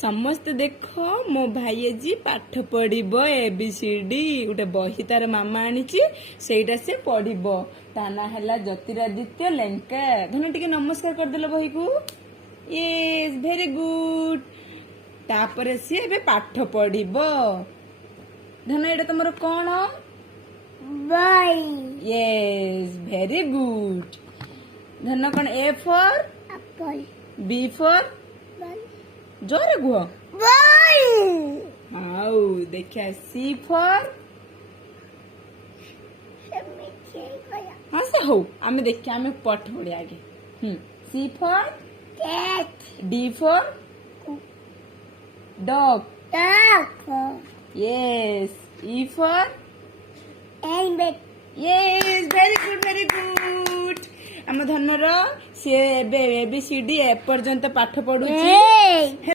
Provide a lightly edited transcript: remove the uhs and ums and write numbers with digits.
समस्त देख मो भाई जी पाठ पढ़ब एबीसीडी गोटे बही तार मामा आनी से पढ़ब ता ना है ज्योतिरादित्य लेंका धन टिके नमस्कार करदेल बही को ये भेरी गुड तापर सी ए पाठ पढ़ब धन एटा तुम कौन यस भेरी गुड धन कौन ए फॉर बी फॉर जोरे गुह हाउ देखिया सी फॉर हाँ से हो आमे देखिया आमे पाठ पढ़िया आगे C for cat D for dog yes E for yes very good आम धनर सी एबीसीडी एपर्यंत पाठ पढ़ुची